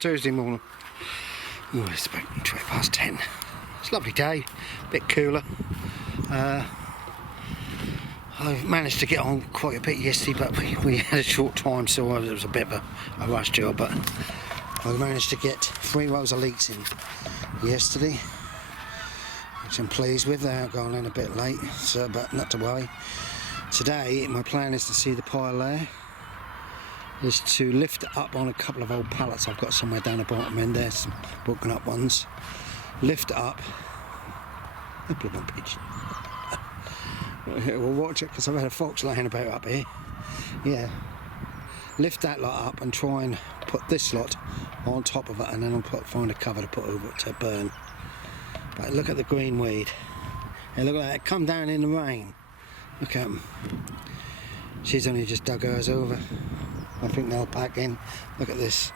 Tuesday morning. Oh, it's about 10. It's a lovely day, a bit cooler. I managed to get on quite a bit yesterday, but we had a short time, so it was a bit of a rush job. But I managed to get 3 rows of leeks in yesterday, which I'm pleased with. They are going in a bit late, so but not to worry. Today, my plan is to see the pile there. Is to lift it up on a couple of old pallets I've got somewhere down the bottom end there, some broken up ones. Lift it up. A blooming pigeon. We'll watch it because I've had a fox laying about up here. Yeah. Lift that lot up and try and put this lot on top of it, and then I'll find a cover to put over it to burn. But look at the green weed. Hey, look at that. Come down in the rain. Look at them. She's only just dug hers over. I think they'll pack in. Look at this.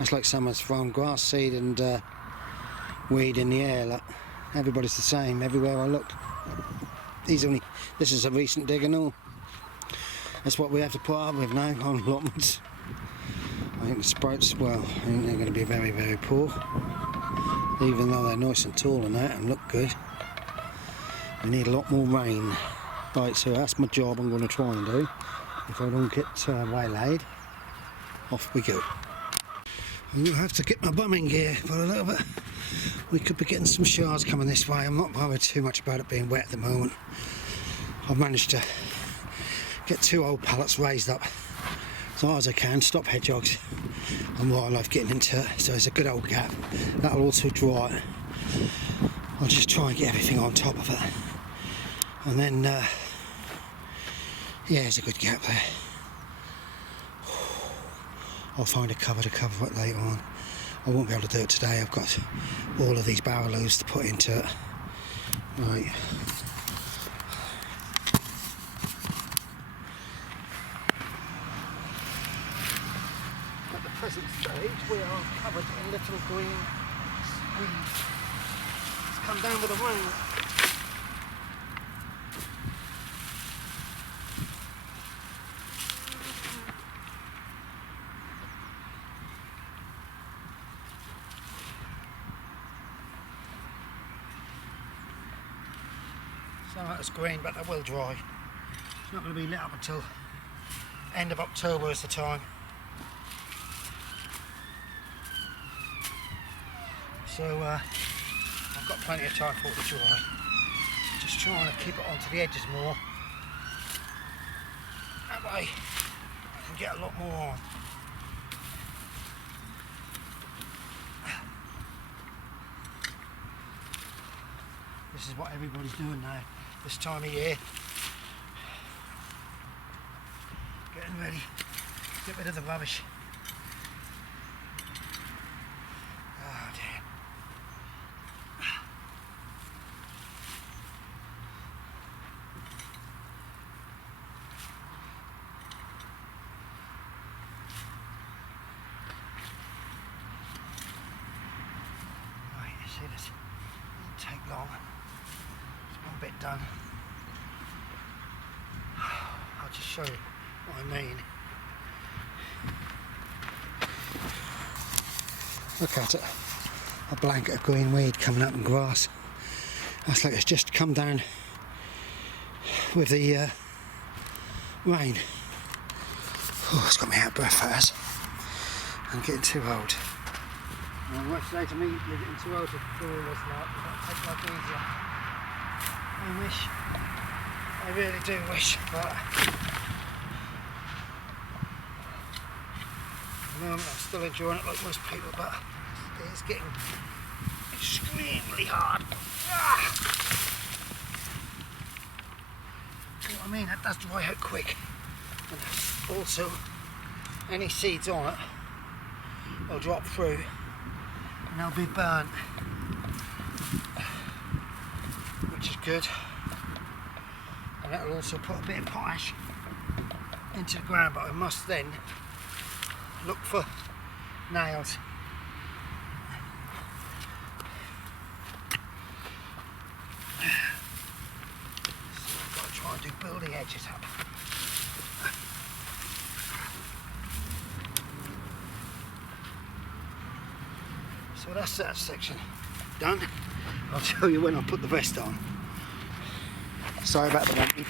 It's like someone's thrown grass seed and weed in the air. Look. Everybody's the same everywhere I look. This is a recent dig and all. That's what we have to put up with now on allotments. I think the sprouts, well, I think they're going to be very, very poor. Even though they're nice and tall and that and look good. We need a lot more rain. Right, so that's my job I'm going to try and do. If I don't get waylaid, off we go. I'll have to get my bumming gear for a little bit. We could be getting some showers coming this way. I'm not worried too much about it being wet at the moment. I've managed to get 2 old pallets raised up as high as I can, stop hedgehogs and wildlife getting into it. So it's a good old gap. That'll also dry it. I'll just try and get everything on top of it. And then yeah, there's a good gap there. I'll find a cover to cover it later on. I won't be able to do it today. I've got all of these barraloos to put into it. Right. At the present stage, we are covered in little green weeds. It's come down with the rain. Some of it's green, but that will dry. It's not going to be lit up until end of October is the time. So I've got plenty of time for it to dry. Just trying to keep it onto the edges more. That way I can get a lot more on. This is what everybody's doing now, this time of year. Getting ready to get rid of the rubbish. Oh dear. Right, you see this? It doesn't take long. One bit done. I'll just show you what I mean. Look at it. A blanket of green weed coming up in grass. That's like it's just come down with the rain. Oh, it's got me out of breath as I'm getting too old. My wife said to me, you're getting too old to do all this lot, you've got to take life easier. I wish, I really do wish, but at the moment I'm still enjoying it like most people, but it's getting extremely hard. You know what I mean? That does dry out quick. And also, any seeds on it will drop through and they'll be burnt. Which is good, and that will also put a bit of potash into the ground, but I must then look for nails. So I've got to try and build the edges up. So that's that section done. I'll show you when I put the vest on. Sorry about the bumping.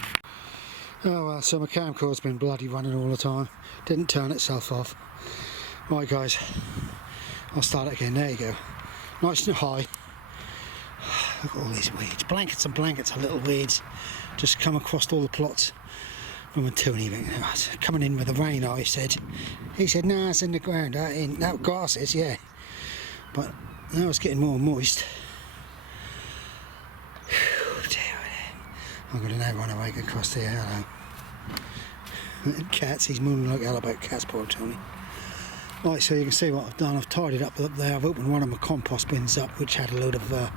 Oh well, so my camcorder's been bloody running all the time. Didn't turn itself off. Right guys, I'll start it again. There you go. Nice and high. Look at all these weeds. Blankets and blankets of little weeds. Just come across all the plots. From a Tony coming in with the rain, he said, nah, it's in the ground, that grass is, yeah. But now it's getting more moist. I'm going to now run away across there, hello. Cats, he's mooning like hell about cats, poor Tony. Right, so you can see what I've done. I've tidied up there. I've opened one of my compost bins up, which had a load of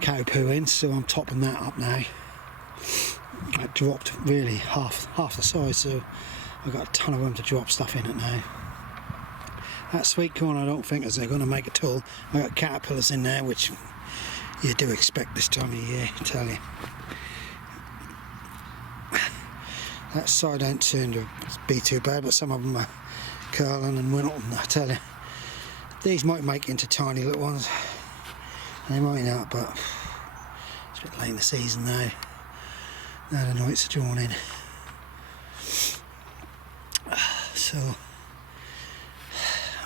cow poo in, so I'm topping that up now. It dropped really half the size, so I've got a ton of room to drop stuff in it now. That sweet corn I don't think is they're going to make at all. I've got caterpillars in there, which you do expect this time of year, I tell you. That side don't seem to be too bad, but some of them are curling and Winton, I tell you. These might make into tiny little ones. They might not, but it's a bit late in the season now. Now the nights are drawn in. So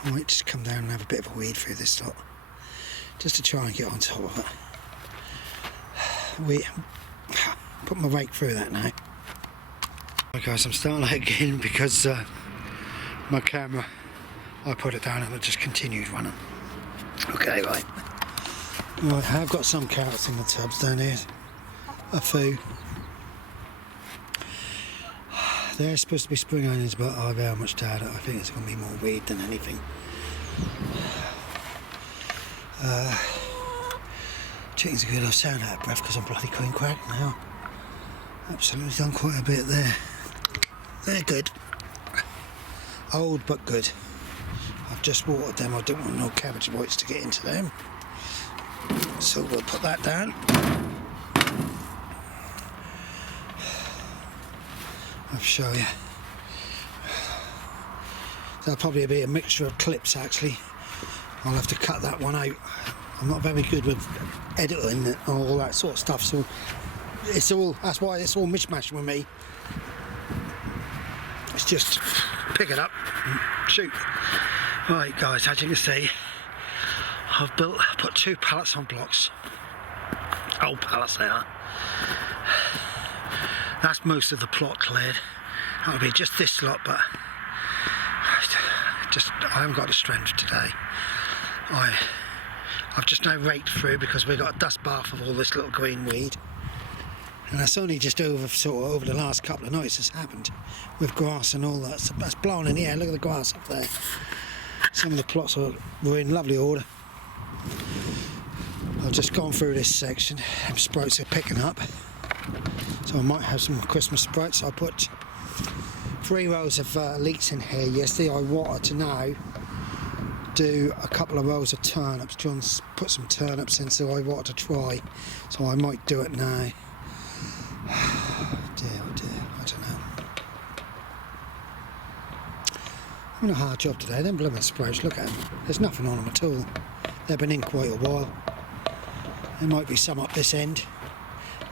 I might just come down and have a bit of a weed through this lot, just to try and get on top of it. Put my rake through that now. Right guys, I'm starting that again because my camera, I put it down and it just continued running. Okay, right. Right, I've got some carrots in the tubs down here. A few. They're supposed to be spring onions, but I very much doubt it. I think it's going to be more weed than anything. Chickens are good. I've sound out of breath because I'm bloody clean crack now. Absolutely done quite a bit there. They're good. Old but good. I've just watered them. I don't want no cabbage whites to get into them. So we'll put that down. I'll show you. There'll probably be a mixture of clips actually. I'll have to cut that one out. I'm not very good with editing and all that sort of stuff, so that's why it's all mishmash with me. It's just pick it up and shoot. Right guys, as you can see, I've put 2 pallets on blocks. Old pallets they are. That's most of the plot cleared. That'll be just this lot, but I haven't got the strength today. I've just now raked through because we've got a dust bath of all this little green weed. And that's only just over the last couple of nights has happened with grass and all that. So that's blown in the air. Look at the grass up there. Some of the plots were in lovely order. I've just gone through this section and sprouts are picking up. So I might have some Christmas sprouts. I put 3 rows of leeks in here yesterday. I watered to now do a couple of rows of turnips. John's put some turnips in, so I watered to try. So I might do it now. Dear, oh dear, I don't know. I'm having a hard job today. Them blooming sprouts, look at them. There's nothing on them at all. They've been in quite a while. There might be some up this end.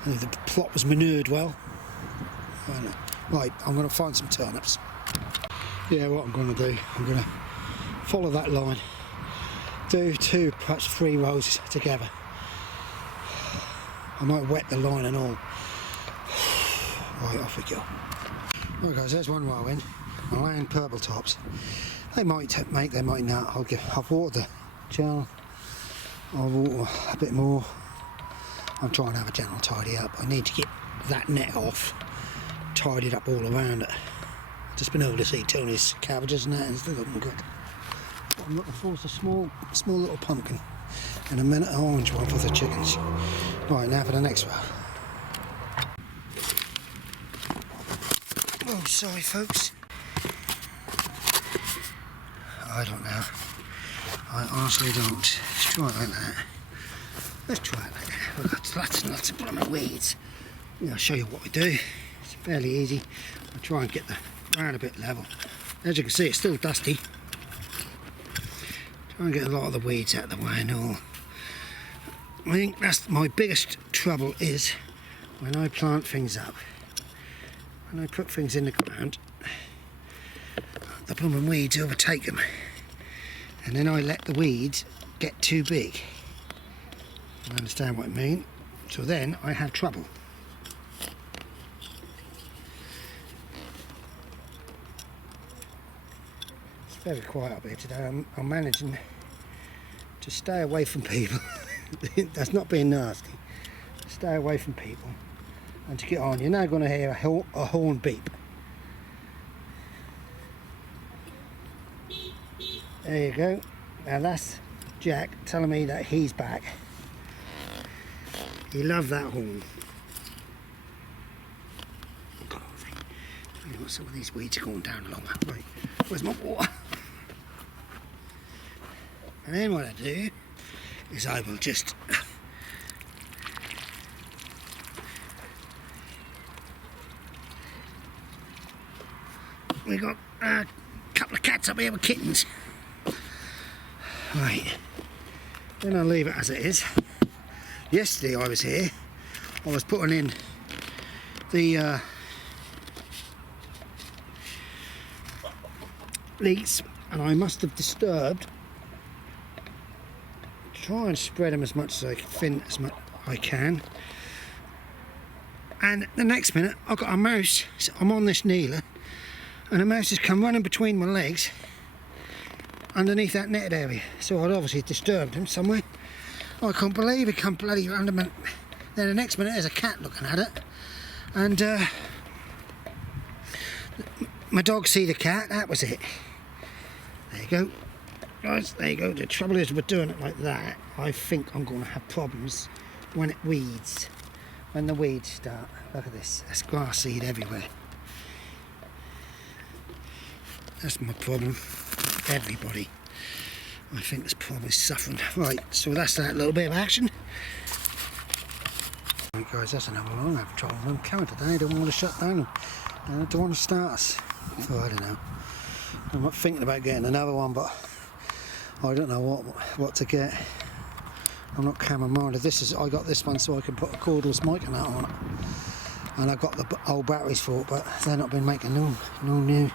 And the plot was manured well. Right, I'm going to find some turnips. Yeah, what I'm going to do, I'm going to follow that line. Do 2, perhaps 3 rows together. I might wet the line and all. Right, off we go. Right guys, there's one row in. I'm laying purple tops. They might make, they might not. I've watered the gel. I'll water a bit more. I'm trying to have a general tidy up. I need to get that net off, tidied up all around it. Just been over to see Tony's cabbages and that, and it's still looking good. What I'm looking for is a small little pumpkin, and a minute an orange one for the chickens. Right, now for the next row. Oh, sorry folks. I don't know. I honestly don't. Let's try it like that. Let's try it like that. We've got lots and lots of blooming weeds. I'll show you what we do. It's fairly easy. I'll try and get the ground a bit level. As you can see, it's still dusty. Try and get a lot of the weeds out of the way and all. I think that's my biggest trouble is when I plant things up. When I put things in the ground, the blooming weeds overtake them. And then I let the weeds get too big. You understand what I mean? So then I have trouble. It's very quiet up here today. I'm managing to stay away from people. That's not being nasty. Stay away from people and to get on. You're now going to hear a horn beep. There you go. Now that's Jack telling me that he's back. He loved that horn. You know what, some of these weeds are going down along that. Right, where's my water? And then what I do is I will just we got a couple of cats up here with kittens. Right, then I'll leave it as it is. Yesterday I was here, I was putting in the leeks, and I must have disturbed. Try and spread them as much as I can, thin as much I can. And the next minute I've got a mouse. So I'm on this kneeler and a mouse has come running between my legs underneath that netted area. So I'd obviously disturbed him somewhere. I can't believe it, come bloody under me. Then the next minute there's a cat looking at it. And my dog see the cat, that was it. There you go. Guys, there you go. The trouble is with doing it like that, I think I'm going to have problems when it weeds. When the weeds start. Look at this. There's grass seed everywhere. That's my problem. Everybody, I think, is probably suffering. Right, so that's that little bit of action. Right, guys, that's another one. I'm having trouble with them coming today. I don't want to shut down. I don't want to start us. So I don't know. I'm not thinking about getting another one, but I don't know what to get. I'm not camera minded. I got this one so I can put a cordless mic and that on it. And I got the old batteries for it, but they're not been making no new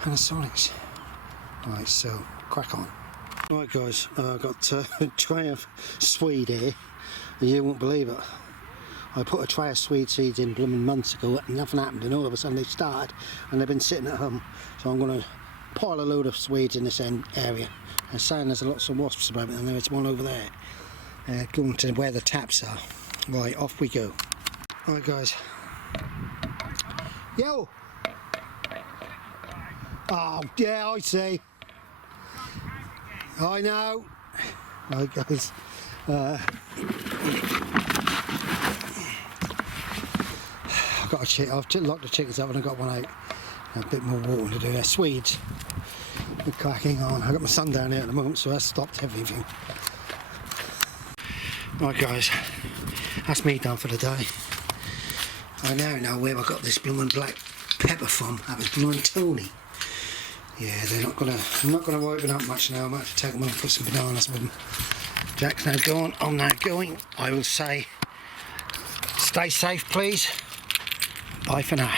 Panasonics. Right, so crack on. Right, guys, I've got a tray of swede here, and you won't believe it. I put a tray of swede seeds in blooming months ago and nothing happened, and all of a sudden they started and they've been sitting at home. So I'm going to pile a load of swedes in this end area. And saying there's lots of wasps about it, and there's one over there going to where the taps are. Right, off we go. Right, guys. Yo! Oh, yeah, I see. I know. Right, guys. I've locked the chickens up and I've got one out. A bit more water to do there. Swedes. We're cracking on. I've got my son down here at the moment, so that's stopped everything. Right, guys. That's me done for the day. I now know where I got this blooming black pepper from. That was blooming Tony. Yeah, I'm not gonna open up much now. I'm going to have to take them and put some bananas with them. Jack's now gone. I'm now going. I will say, stay safe, please. Bye for now.